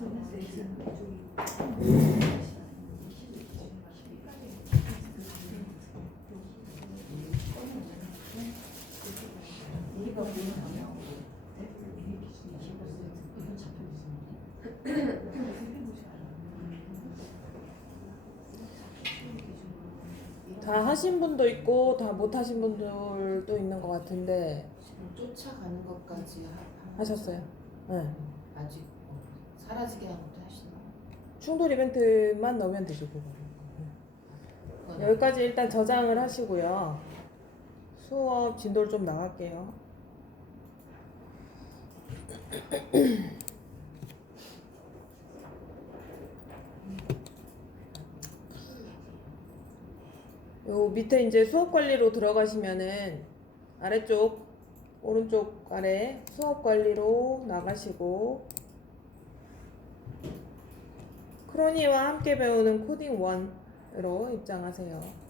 다 하신 분도 있고 다 못 하신 분들도 있는 것 같은데 쫓아가는 것까지 하셨어요? 네. 아직 사라지게 하는 것도 하시나? 충돌 이벤트만 넣으면 되죠, 그거. 여기까지 일단 저장을 하시고요. 수업 진도를 좀 나갈게요. 요 밑에 이제 수업 관리로 들어가시면은 아래쪽 오른쪽 아래 수업 관리로 나가시고 크로니와 함께 배우는 코딩 1으로 입장하세요.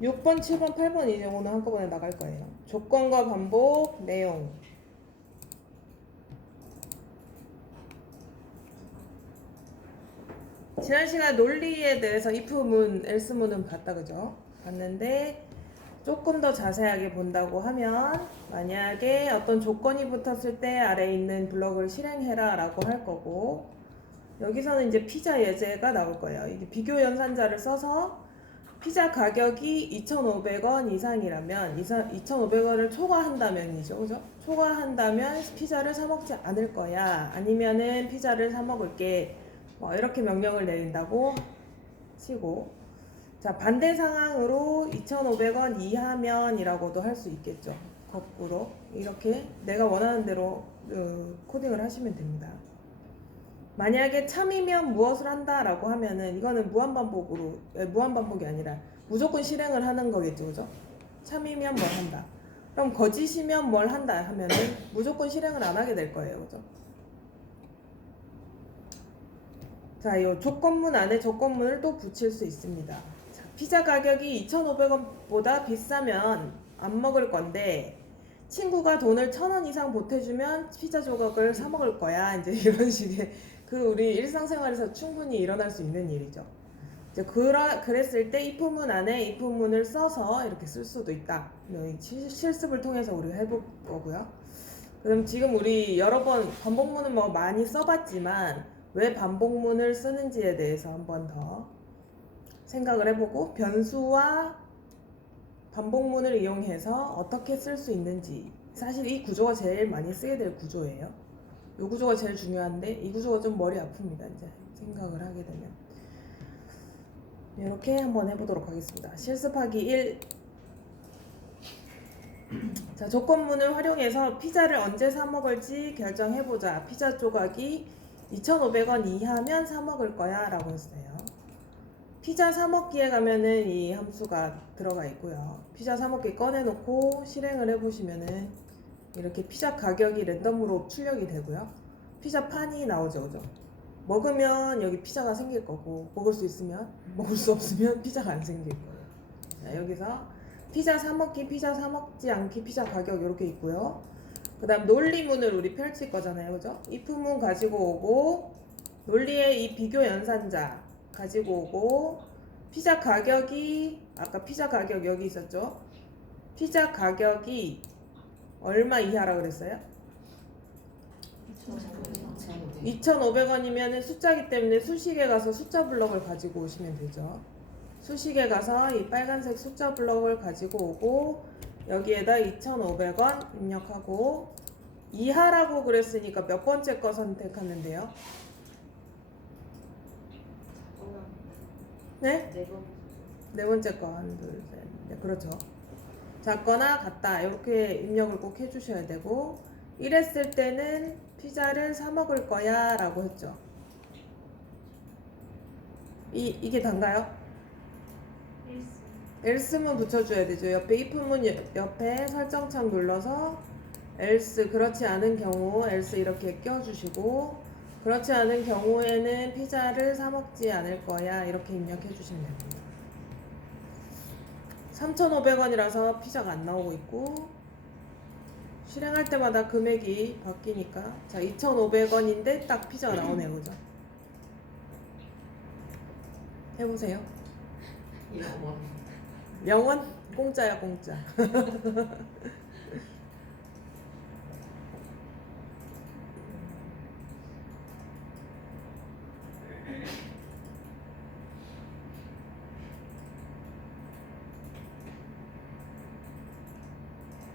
(6번) (7번) (8번) 이제 오늘 한꺼번에 나갈 거예요. 조건과 반복, 내용. 지난 시간 논리에 대해서 if문, else문은 봤다, 그죠? 봤는데 조금 더 자세하게 본다고 하면 만약에 어떤 조건이 붙었을 때 아래에 있는 블럭을 실행해라 라고 할 거고, 여기서는 이제 피자 예제가 나올 거예요. 이게 비교 연산자를 써서 피자 가격이 2,500원 이상이라면 2,500원을 초과한다면이죠, 그죠? 초과한다면 피자를 사 먹지 않을 거야, 아니면은 피자를 사 먹을게, 이렇게 명령을 내린다고 치고, 자, 반대 상황으로 2,500원 이하면 이라고도 할 수 있겠죠. 거꾸로 이렇게 내가 원하는 대로 코딩을 하시면 됩니다. 만약에 참이면 무엇을 한다라고 하면은 이거는 무한반복이 아니라 무조건 실행을 하는 거겠죠, 그죠? 참이면 뭘 한다. 그럼 거짓이면 뭘 한다 하면은 무조건 실행을 안 하게 될 거예요, 그죠? 자, 이 조건문 안에 조건문을 또 붙일 수 있습니다. 자, 피자 가격이 2,500원보다 비싸면 안 먹을 건데 친구가 돈을 1,000원 이상 보태주면 피자 조각을 사 먹을 거야. 이제 이런 식의 우리 일상생활에서 충분히 일어날 수 있는 일이죠. 이제 그랬을 때 if문 안에 if문을 써서 이렇게 쓸 수도 있다. 실습을 통해서 우리가 해볼 거고요. 그럼 지금 우리 여러 번 반복문은 뭐 많이 써봤지만 왜 반복문을 쓰는지에 대해서 한 번 더 생각을 해보고, 변수와 반복문을 이용해서 어떻게 쓸 수 있는지. 사실 이 구조가 제일 많이 쓰게 될 구조예요. 이 구조가 제일 중요한데 이 구조가 좀 머리 아픕니다, 이제 생각을 하게 되면. 이렇게 한번 해보도록 하겠습니다. 실습하기 1. 자, 조건문을 활용해서 피자를 언제 사 먹을지 결정해보자. 피자 조각이 2,500원 이하면 사 먹을 거야 라고 했어요. 피자 사 먹기에 가면은 이 함수가 들어가 있고요. 피자 사 먹기 꺼내놓고 실행을 해보시면은 이렇게 피자 가격이 랜덤으로 출력이 되고요. 피자 판이 나오죠, 그죠? 먹으면 여기 피자가 생길 거고, 먹을 수 있으면, 먹을 수 없으면 피자가 안 생길 거예요. 자, 여기서 피자 사 먹기, 피자 사 먹지 않기, 피자 가격 이렇게 있고요. 그 다음 논리문을 우리 펼칠 거잖아요, 그죠? if문 가지고 오고, 논리의 이 비교 연산자 가지고 오고, 피자 가격이, 아까 피자 가격 여기 있었죠? 피자 가격이 얼마 이하라 그랬어요? 2,500원이면 숫자기 때문에 수식에 가서 숫자 블럭을 가지고 오시면 되죠. 수식에 가서 이 빨간색 숫자 블럭을 가지고 오고, 여기에다 2,500원 입력하고, 이하라고 그랬으니까 몇 번째 거 선택하는데요? 네? 네 번째 거. 하나, 둘, 셋. 네, 그렇죠. 작거나 같다 이렇게 입력을 꼭 해주셔야 되고, 이랬을 때는 피자를 사 먹을 거야 라고 했죠. 이게 단가요? else문 붙여줘야 되죠. 옆에 if문 옆에 설정창 눌러서 else, 그렇지 않은 경우 else 이렇게 껴주시고, 그렇지 않은 경우에는 피자를 사 먹지 않을 거야. 이렇게 입력해 주시면 됩니다. 3,500원이라서 피자가 안 나오고 있고, 실행할 때마다 금액이 바뀌니까, 자, 2,500원인데 딱 피자가 나오네요. 그죠? 해보세요. 영원. 영원? 공짜야, 공짜.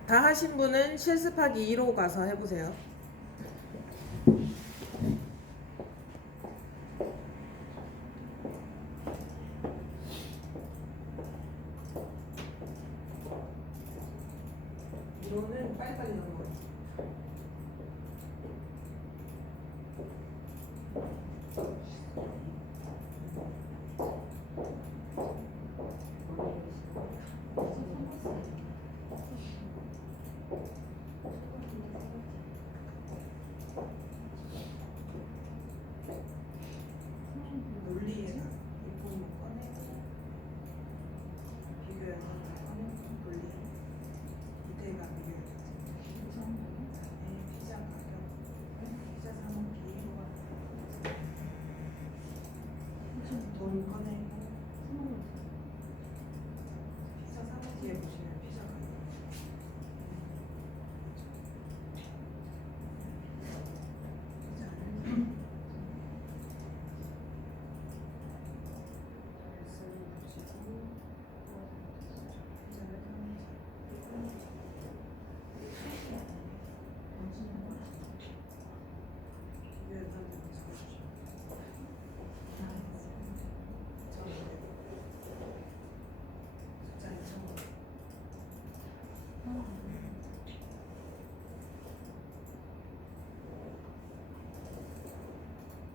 다 하신 분은 실습하기 2로 가서 해보세요. 이거는 빨리빨리 넘어가요. 논리에다 이쁜 거 꺼내고 비교해서 꺼내고 논리 이태가 비교해서 피자 가격 피자 사 먹기 돈 꺼내고 피자 사 먹기에 보시면 피자 가격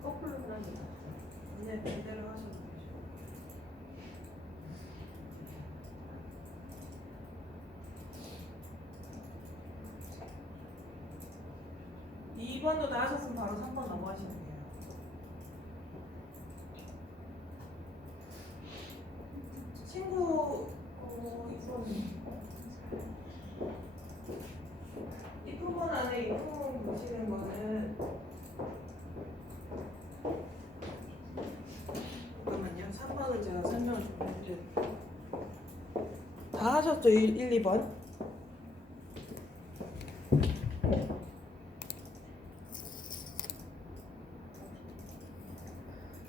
거꾸로 하는 거 그냥 대대로 하셔도 되죠. 이 2번도 다 하셨으면 바로 3번 넘어가시면 돼요. 친구 이 부분 안에 이 부분 보시는 거는 잠깐만요. 3번은 제가 설명을 좀 해드릴게요. 다 하셨죠? 1, 2번?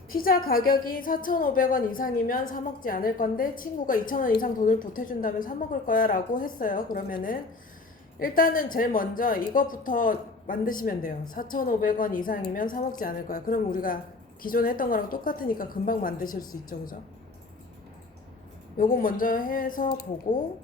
피자 가격이 4,500원 이상이면 사 먹지 않을 건데 친구가 2,000원 이상 돈을 보태준다면 사 먹을 거야 라고 했어요. 그러면은 일단은 제일 먼저 이것부터 만드시면 돼요. 4,500원 이상이면 사 먹지 않을 거야. 그럼 우리가 기존에 했던 거랑 똑같으니까 금방 만드실 수 있죠. 그죠? 요거 먼저 해서 보고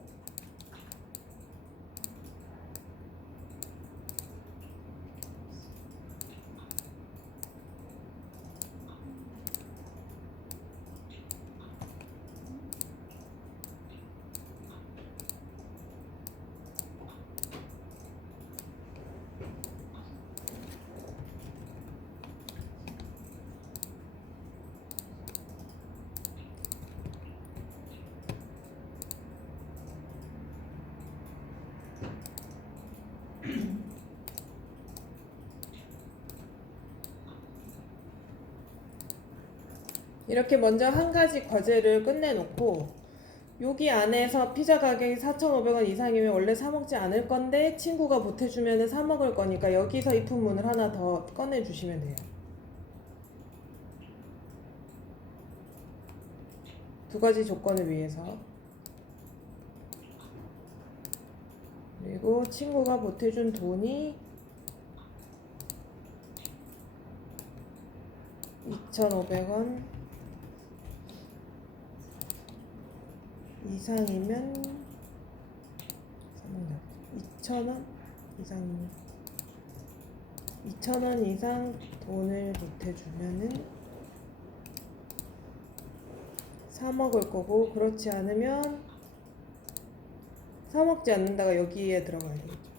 이렇게 먼저 한 가지 과제를 끝내놓고 여기 안에서 피자 가격이 4,500원 이상이면 원래 사 먹지 않을 건데 친구가 보태주면 사 먹을 거니까 여기서 입후문을 하나 더 꺼내주시면 돼요. 두 가지 조건을 위해서. 그리고 친구가 보태준 돈이 2,500원 이상이면 2,000원 이상 2,000원 이상 돈을 보태주면은 사 먹을 거고, 그렇지 않으면 사 먹지 않는다가 여기에 들어가야 되겠죠.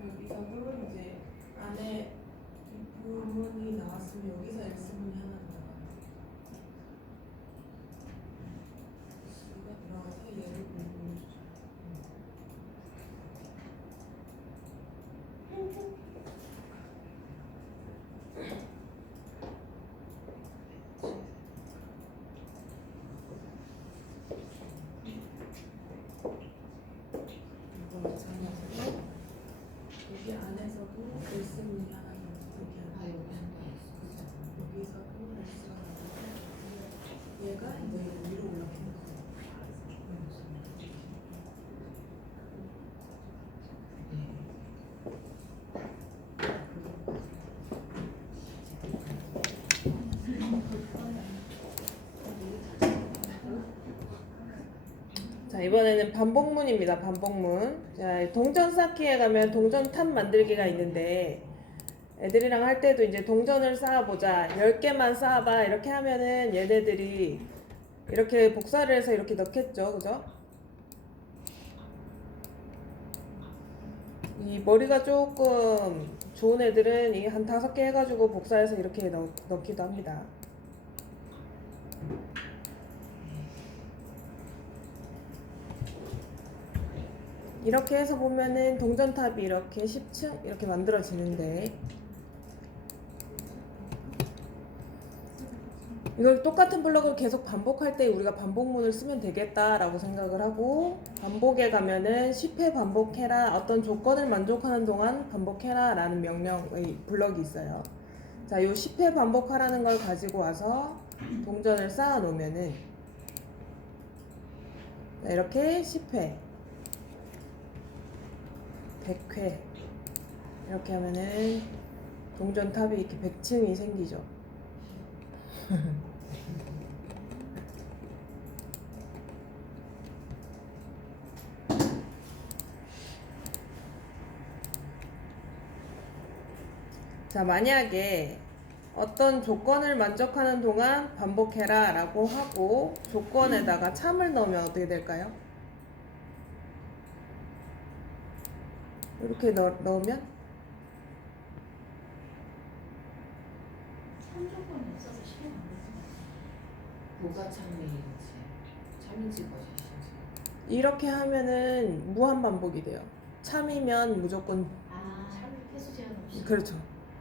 여기서도 이제 안에 부분이 나왔으면 여기서 S분이 하나 나와요. 수가 들어가서 얘를 보여주죠. 이거 마찬가지로 여기 안에서도 S분이 하나 여기 아, 안에 여기 한거 있어. 여기서도 S가 나오고 얘가 이제 위로 올라가는 거예요. 자, 이번에는 반복문입니다. 반복문. 자, 동전 쌓기에 가면 동전 탑 만들기가 있는데 애들이랑 할 때도 이제 동전을 쌓아보자. 10개만 쌓아봐. 이렇게 하면은 얘네들이 이렇게 복사를 해서 이렇게 넣겠죠. 그죠? 이 머리가 조금 좋은 애들은 이 한 5개 해가지고 복사해서 이렇게 넣기도 합니다. 이렇게 해서 보면은 동전탑이 이렇게 10층 이렇게 만들어지는데 이걸 똑같은 블럭을 계속 반복할 때 우리가 반복문을 쓰면 되겠다라고 생각을 하고 반복에 가면은 10회 반복해라 어떤 조건을 만족하는 동안 반복해라 라는 명령의 블럭이 있어요. 자, 요 10회 반복하라는 걸 가지고 와서 동전을 쌓아 놓으면은 이렇게 10회 100회 이렇게 하면은 동전탑이 이렇게 100층이 생기죠. 자, 만약에 어떤 조건을 만족하는 동안 반복해라 라고 하고 조건에다가 참을 넣으면 어떻게 될까요? 이렇게 넣으면 참조건이 없어서 실행 안 되지. 뭐가 참미인지, 참인지 것이신지. 이렇게 하면은 무한 반복이 돼요. 참이면 무조건 아, 횟수 제한 없이. 그렇죠.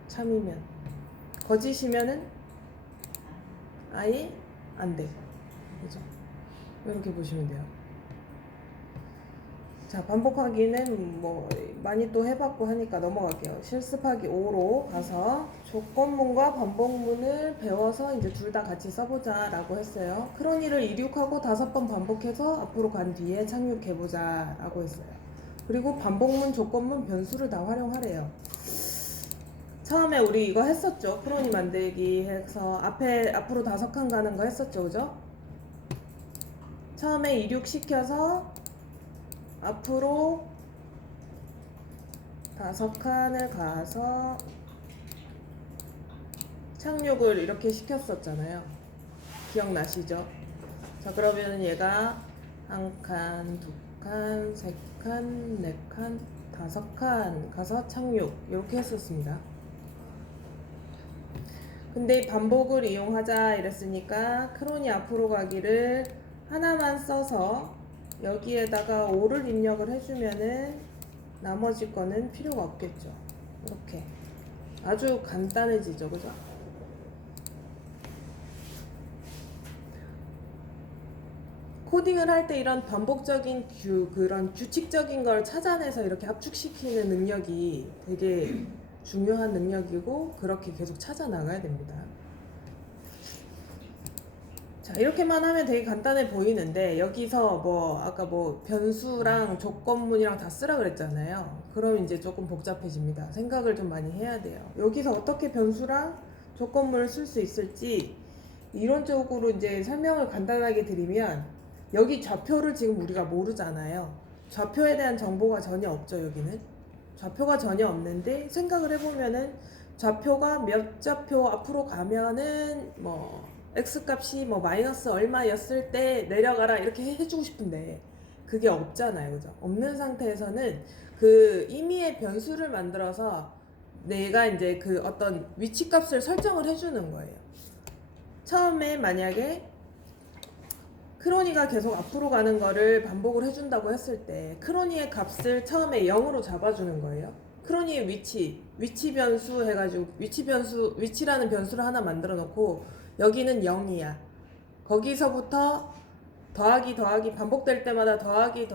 참이면 거짓이면은 아예 안 돼. 그죠? 이렇게 보시면 돼요. 자, 반복하기는 뭐 많이 또 해봤고 하니까 넘어갈게요. 실습하기 5로 가서 조건문과 반복문을 배워서 이제 둘 다 같이 써보자 라고 했어요. 크로니를 이륙하고 5번 반복해서 앞으로 간 뒤에 착륙해보자 라고 했어요. 그리고 반복문, 조건문, 변수를 다 활용하래요. 처음에 우리 이거 했었죠. 크로니 만들기 해서 앞으로 5칸 가는 거 했었죠. 그죠? 처음에 이륙시켜서 앞으로 5칸을 가서 착륙을 이렇게 시켰었잖아요. 기억나시죠? 자, 그러면 얘가 1칸, 2칸, 3칸, 4칸, 5칸 가서 착륙 이렇게 했었습니다. 근데 반복을 이용하자 이랬으니까 크로니 앞으로 가기를 하나만 써서 여기에다가 5를 입력을 해주면은 나머지 거는 필요가 없겠죠. 이렇게 아주 간단해지죠, 그죠? 코딩을 할 때 이런 반복적인 그런 규칙적인 걸 찾아내서 이렇게 압축시키는 능력이 되게 중요한 능력이고 그렇게 계속 찾아 나가야 됩니다. 자, 이렇게만 하면 되게 간단해 보이는데 여기서 뭐 아까 뭐 변수랑 조건문이랑 다 쓰라 그랬잖아요. 그럼 이제 조금 복잡해집니다. 생각을 좀 많이 해야 돼요. 여기서 어떻게 변수랑 조건문을 쓸 수 있을지 이론적으로 이제 설명을 간단하게 드리면 여기 좌표를 지금 우리가 모르잖아요. 좌표에 대한 정보가 전혀 없죠, 여기는. 좌표가 전혀 없는데 생각을 해보면은 좌표가 몇 좌표 앞으로 가면은 뭐 x값이 뭐 마이너스 얼마였을 때 내려가라 이렇게 해주고 싶은데 그게 없잖아요, 그죠? 없는 상태에서는 그 임의의 변수를 만들어서 내가 이제 그 어떤 위치값을 설정을 해주는 거예요. 처음에 만약에 크로니가 계속 앞으로 가는 거를 반복을 해준다고 했을 때 크로니의 값을 처음에 0으로 잡아주는 거예요. 크로니의 위치 변수 해가지고 위치라는 변수를 하나 만들어 놓고 여기는 0이야. 거기서부터 더하기 반복될 때마다 더하기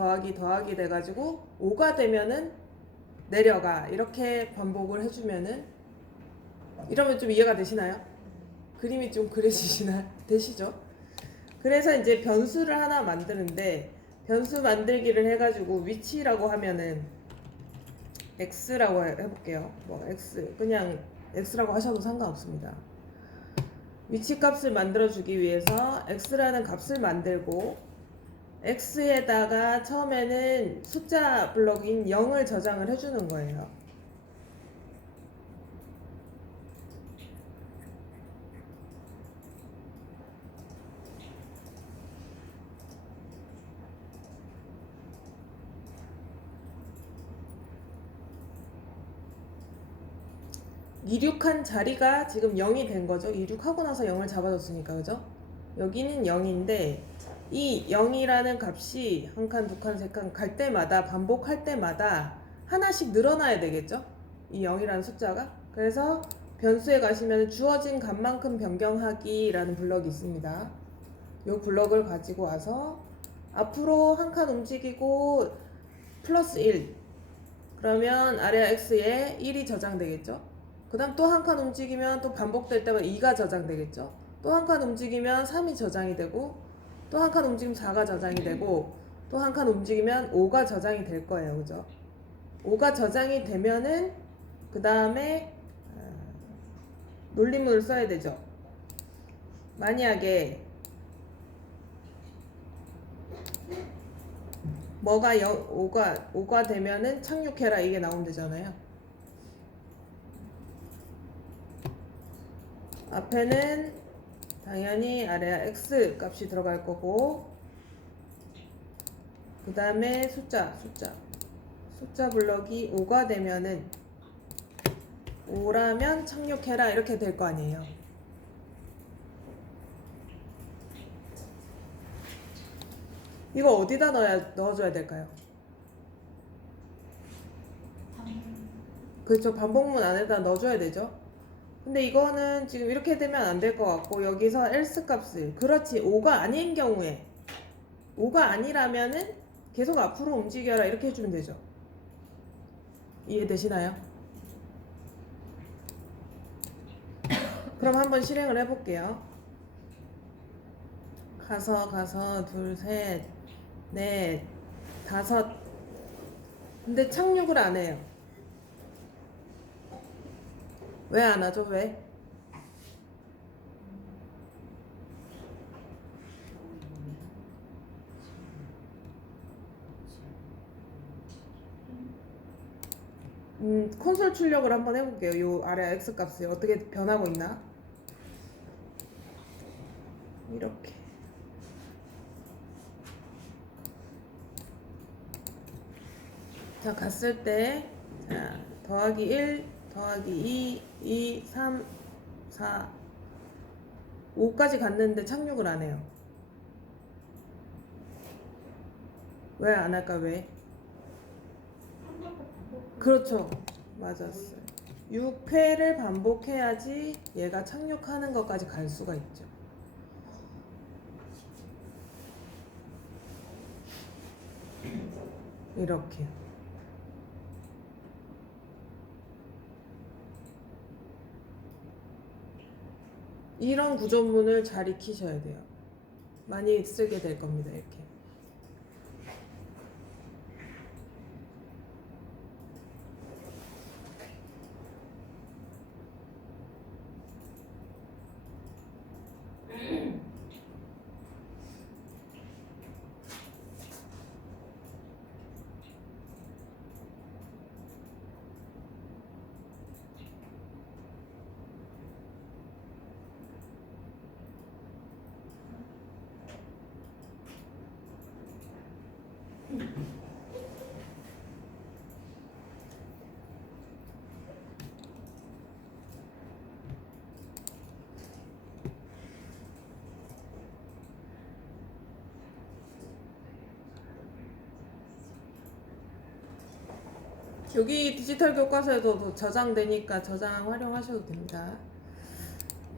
돼가지고 5가 되면은 내려가. 이렇게 반복을 해주면은 이러면 좀 이해가 되시나요? 그림이 좀 되시죠? 그래서 이제 변수를 하나 만드는데 변수 만들기를 해가지고 위치라고 하면은 x라고 해볼게요. 뭐 x 그냥 x라고 하셔도 상관없습니다. 위치 값을 만들어주기 위해서 x라는 값을 만들고 x에다가 처음에는 숫자 블럭인 0을 저장을 해주는 거예요. 이륙한 자리가 지금 0이 된 거죠. 이륙하고 나서 0을 잡아줬으니까, 그죠? 여기는 0인데 이 0이라는 값이 한 칸, 두 칸, 세 칸 갈 때마다 반복할 때마다 하나씩 늘어나야 되겠죠? 이 0이라는 숫자가. 그래서 변수에 가시면 주어진 값만큼 변경하기라는 블럭이 있습니다. 이 블럭을 가지고 와서 앞으로 한 칸 움직이고 플러스 1 그러면 아래 x에 1이 저장되겠죠? 그 다음 또 한 칸 움직이면 또 반복될 때마다 2가 저장되겠죠? 또 한 칸 움직이면 3이 저장이 되고 또 한 칸 움직이면 4가 저장이 되고 또 한 칸 움직이면 5가 저장이 될 거예요. 그죠? 5가 저장이 되면은 그 다음에 논리문을 써야 되죠. 만약에 뭐가 5가 되면은 착륙해라 이게 나오면 되잖아요. 앞에는 당연히 아래 x 값이 들어갈 거고 그 다음에 숫자 블럭이 5가 되면은 5라면 착륙해라 이렇게 될 거 아니에요. 이거 어디다 넣어줘야 될까요? 그렇죠. 반복문 안에다 넣어줘야 되죠. 근데 이거는 지금 이렇게 되면 안 될 것 같고 여기서 else 값을 그렇지 5가 아닌 경우에 5가 아니라면은 계속 앞으로 움직여라 이렇게 해주면 되죠. 이해되시나요? 그럼 한번 실행을 해볼게요. 가서 둘, 셋, 넷, 다섯. 근데 착륙을 안 해요. 왜 안 하죠? 왜? 콘솔 출력을 한번 해볼게요. 요 아래 x 값이 어떻게 변하고 있나? 이렇게. 자, 갔을 때, 자, 더하기 1, 더하기 2, 3, 4, 5까지 갔는데 착륙을 안 해요. 왜 안 할까, 왜? 그렇죠. 맞았어요. 6회를 반복해야지 얘가 착륙하는 것까지 갈 수가 있죠. 이렇게. 이런 구조문을 잘 익히셔야 돼요. 많이 쓰게 될 겁니다. 이렇게. 여기 디지털 교과서에도 저장되니까 저장 활용하셔도 됩니다.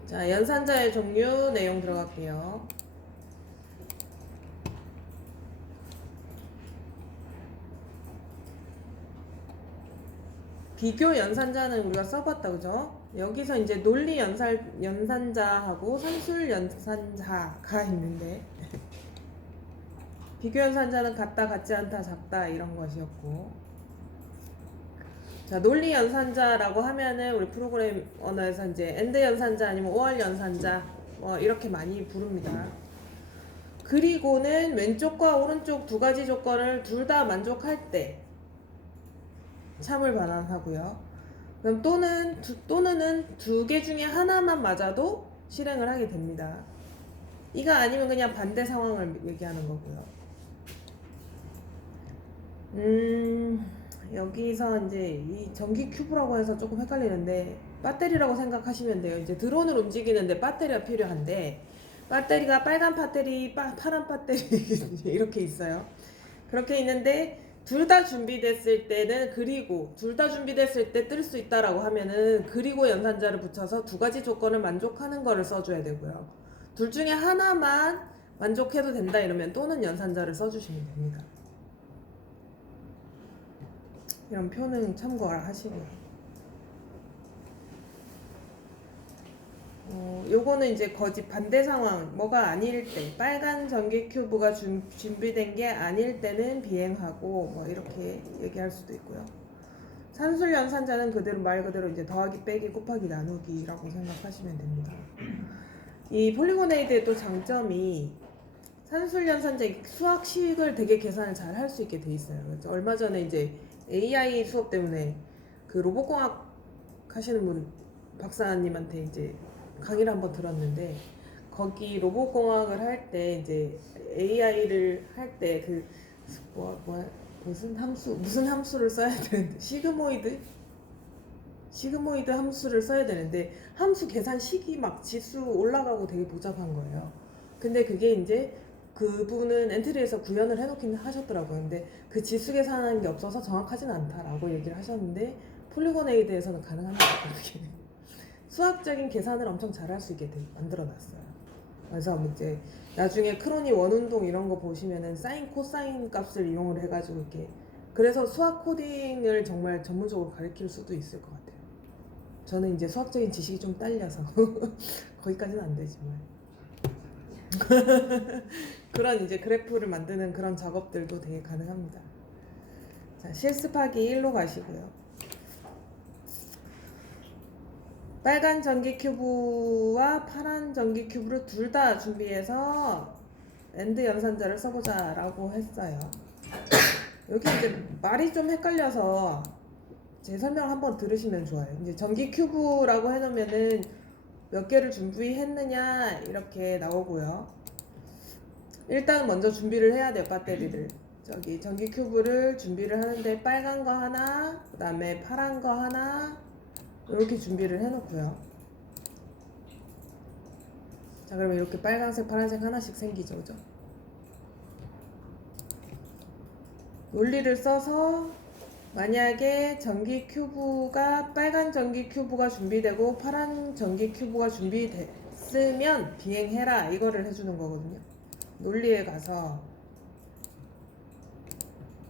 자, 연산자의 종류 내용 들어갈게요. 비교 연산자는 우리가 써봤다, 그죠? 여기서 이제 논리 연산자하고 산술 연산자가 있는데 비교 연산자는 같다, 같지 않다, 작다 이런 것이었고, 자, 논리 연산자라고 하면은 우리 프로그램 언어에서 이제 엔드 연산자 아니면 오알 연산자 뭐 이렇게 많이 부릅니다. 그리고는 왼쪽과 오른쪽 두 가지 조건을 둘 다 만족할 때 참을 반환하고요. 그럼 또는 두 개 중에 하나만 맞아도 실행을 하게 됩니다. 이가 아니면 그냥 반대 상황을 얘기하는 거고요. 여기서 이제 이 전기 큐브라고 해서 조금 헷갈리는데 배터리라고 생각하시면 돼요. 이제 드론을 움직이는데 배터리가 필요한데 배터리가 빨간 배터리, 파란 배터리 이렇게 있어요. 그렇게 있는데 둘 다 준비됐을 때는 그리고 둘 다 준비됐을 때 뜰 수 있다라고 하면은 그리고 연산자를 붙여서 두 가지 조건을 만족하는 거를 써줘야 되고요. 둘 중에 하나만 만족해도 된다 이러면 또는 연산자를 써주시면 됩니다. 이런 표는 참고하시고요. 요거는 이제 거짓 반대 상황, 뭐가 아닐 때, 빨간 전기 큐브가 준비된 게 아닐 때는 비행하고 뭐 이렇게 얘기할 수도 있고요. 산술 연산자는 그대로 말 그대로 이제 더하기 빼기 곱하기 나누기라고 생각하시면 됩니다. 이 폴리곤에이드의 또 장점이 산술 연산자 수학식을 되게 계산을 잘 할 수 있게 돼 있어요. 그래서 얼마 전에 이제 AI 수업 때문에 그 로봇공학 하시는 분 박사님한테 이제 강의를 한번 들었는데, 거기 로봇공학을 할 때 이제 AI를 할 때 그 무슨 함수를 써야 되는데 시그모이드 함수를 써야 되는데 함수 계산식이 막 지수 올라가고 되게 복잡한 거예요. 근데 그게 이제 그분은 엔트리에서 구현을 해놓긴 하셨더라고요. 근데 그 지수 계산하는 게 없어서 정확하진 않다라고 얘기를 하셨는데 폴리곤에이드에서는 가능합니다. 그렇게 수학적인 계산을 엄청 잘할 수 있게 만들어놨어요. 그래서 이제 나중에 크로니 원운동 이런 거 보시면은 사인 코사인 값을 이용을 해가지고 이렇게, 그래서 수학 코딩을 정말 전문적으로 가르칠 수도 있을 것 같아요. 저는 이제 수학적인 지식이 좀 딸려서 거기까지는 안 되지만 그런 이제 그래프를 만드는 그런 작업들도 되게 가능합니다. 자, 실습하기 1로 가시고요. 빨간 전기 큐브와 파란 전기 큐브를 둘 다 준비해서 엔드 연산자를 써보자 라고 했어요. 여기 이제 말이 좀 헷갈려서 제 설명 한번 들으시면 좋아요. 이제 전기 큐브라고 해놓으면은 몇 개를 준비했느냐 이렇게 나오고요. 일단 먼저 준비를 해야 돼요. 배터리를 저기 전기 큐브를 준비를 하는데 빨간 거 하나, 그 다음에 파란 거 하나 이렇게 준비를 해놓고요. 자, 그러면 이렇게 빨간색, 파란색 하나씩 생기죠, 그죠? 논리를 써서 만약에 전기 큐브가 빨간 전기 큐브가 준비되고 파란 전기 큐브가 준비됐으면 비행해라 이거를 해주는 거거든요. 논리에 가서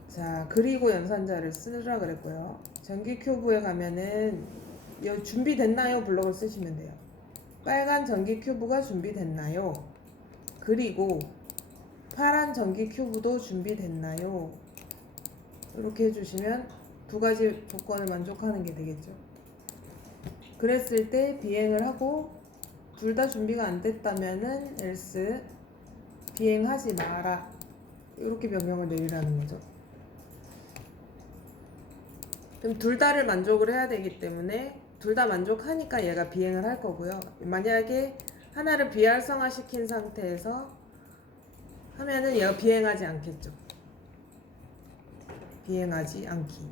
자, 그리고 연산자를 쓰라 그랬고요. 전기 큐브에 가면은 준비됐나요? 블럭을 쓰시면 돼요. 빨간 전기 큐브가 준비됐나요? 그리고 파란 전기 큐브도 준비됐나요? 이렇게 해주시면 두 가지 조건을 만족하는 게 되겠죠. 그랬을 때 비행을 하고 둘 다 준비가 안 됐다면은 else 비행하지 마라 이렇게 명령을 내리라는 거죠. 그럼 둘 다를 만족을 해야 되기 때문에 둘 다 만족하니까 얘가 비행을 할 거고요. 만약에 하나를 비활성화 시킨 상태에서 하면은 얘가 비행하지 않겠죠. 비행하지 않기.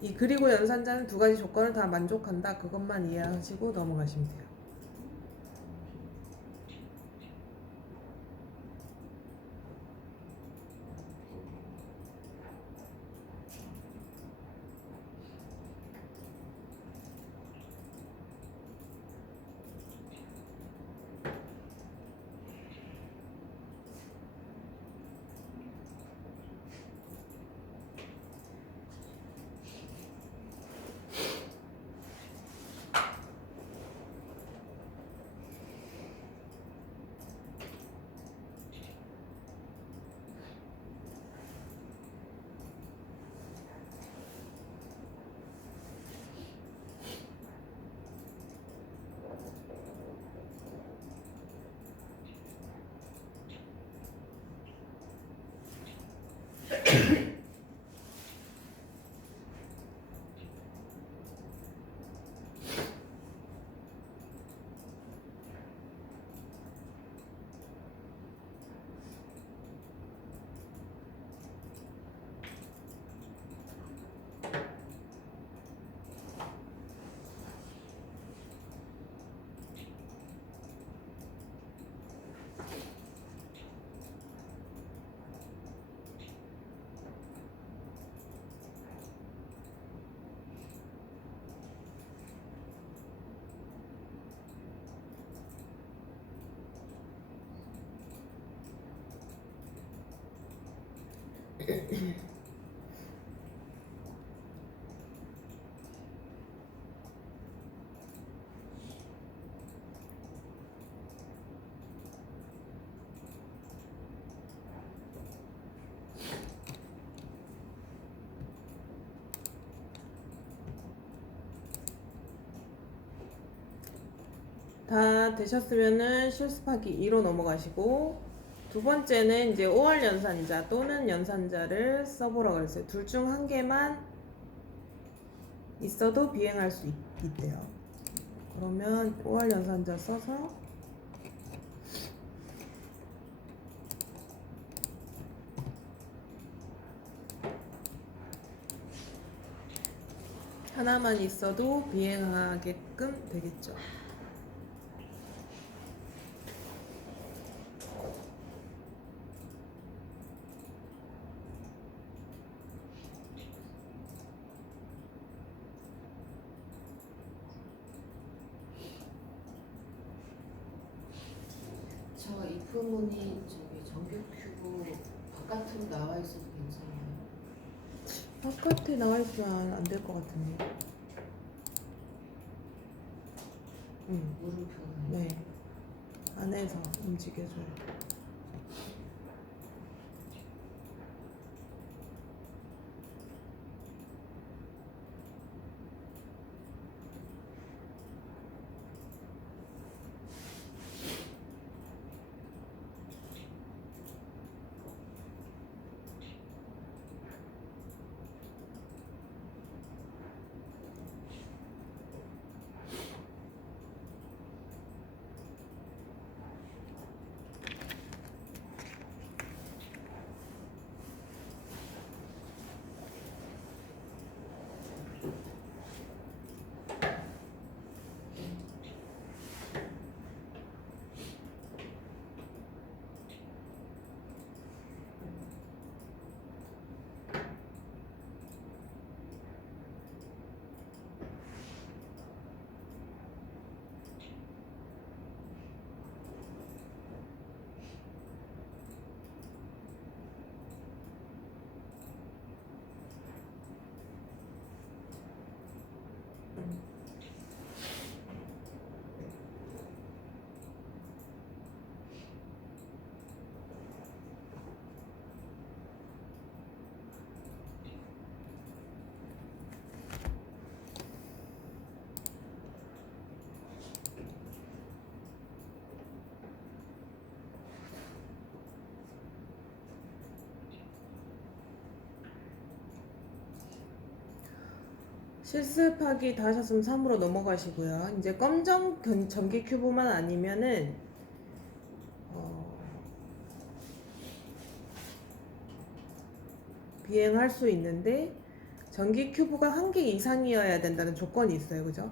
이 그리고 연산자는 두 가지 조건을 다 만족한다. 그것만 이해하시고 넘어가시면 돼요. 다 되셨으면은 실습하기 2로 넘어가시고 두 번째는 이제 5월 연산자 또는 연산자를 써보라고 그랬어요. 둘 중 한 개만 있어도 비행할 수 있대요. 그러면 5월 연산자 써서 하나만 있어도 비행하게끔 되겠죠. 저 if문이 저기 정규 큐브 바깥으로 나와 있어도 괜찮아요? 바깥에 나와 있으면 안 될 것 같은데. 물음표는 네. 안에서 움직여줘요. 실습하기 다 하셨으면 3으로 넘어가시고요. 이제 검정 전기 큐브만 아니면은 비행할 수 있는데 전기 큐브가 1개 이상이어야 된다는 조건이 있어요. 그죠?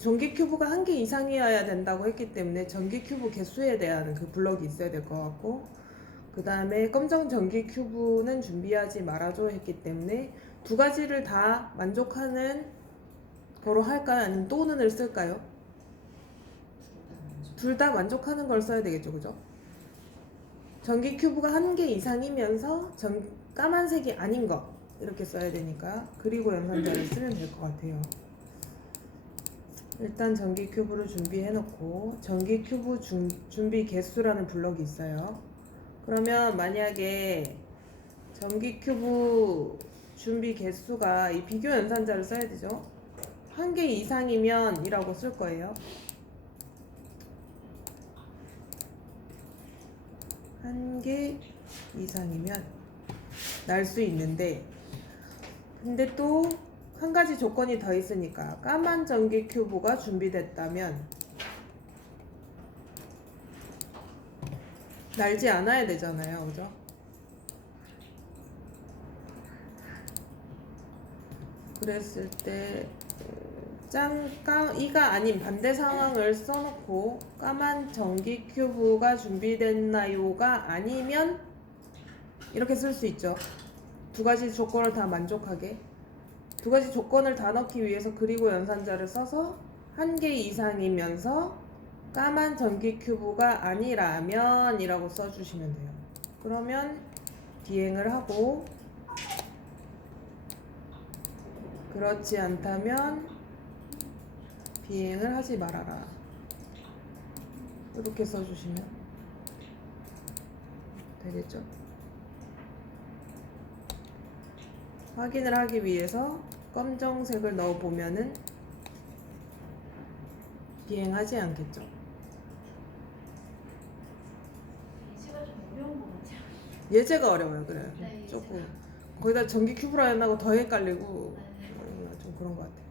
전기 큐브가 1개 이상이어야 된다고 했기 때문에 전기 큐브 개수에 대한 그 블럭이 있어야 될 것 같고, 그 다음에 검정 전기 큐브는 준비하지 말아줘 했기 때문에 두 가지를 다 만족하는 거로 할까요? 아니면 또는을 쓸까요? 둘 다 만족하는 걸 써야 되겠죠. 그죠? 전기 큐브가 1개 이상이면서 까만색이 아닌 거 이렇게 써야 되니까 그리고 연산자를 쓰면 될 것 같아요. 일단 전기 큐브를 준비해 놓고 전기 큐브 준비 개수라는 블럭이 있어요. 그러면 만약에 전기 큐브 준비 개수가 이 비교 연산자를 써야 되죠. 1개 이상이면 이라고 쓸 거예요. 1개 이상이면 날 수 있는데, 근데 또 한 가지 조건이 더 있으니까 까만 전기 큐브가 준비됐다면 날지 않아야 되잖아요. 그죠? 그랬을 때 이가 아닌 반대 상황을 써놓고 까만 전기 큐브가 준비됐나요가 아니면 이렇게 쓸 수 있죠. 두 가지 조건을 다 만족하게. 두 가지 조건을 다 넣기 위해서 그리고 연산자를 써서 1개 이상이면서 까만 전기 큐브가 아니라면 이라고 써주시면 돼요. 그러면 비행을 하고, 그렇지 않다면 비행을 하지 말아라. 이렇게 써주시면 되겠죠. 확인을 하기 위해서 검정색을 넣어보면은 비행하지 않겠죠. 예시가 좀 어려운 것 같아요. 예제가 어려워요. 그래. 네, 예제가. 조금 거기다 전기 큐브라 하고 더 헷갈리고 네. 좀 그런 것 같아요.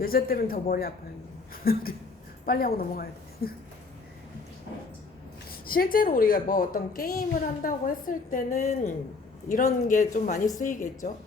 예제 때문에 더 머리 아파요. 빨리 하고 넘어가야 돼. 실제로 우리가 뭐 어떤 게임을 한다고 했을 때는 이런 게 좀 많이 쓰이겠죠.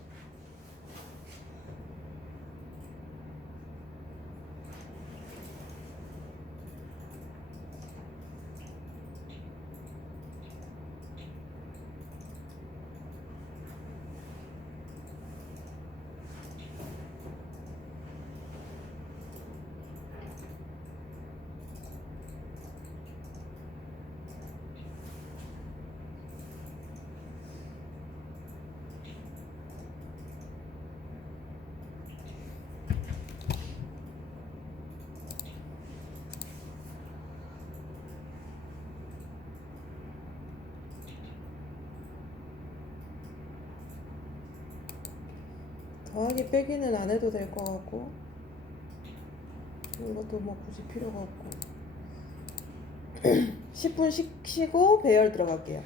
더하기 빼기는 안 해도 될 것 같고, 이것도 뭐 굳이 필요가 없고. 10분 쉬고 배열 들어갈게요.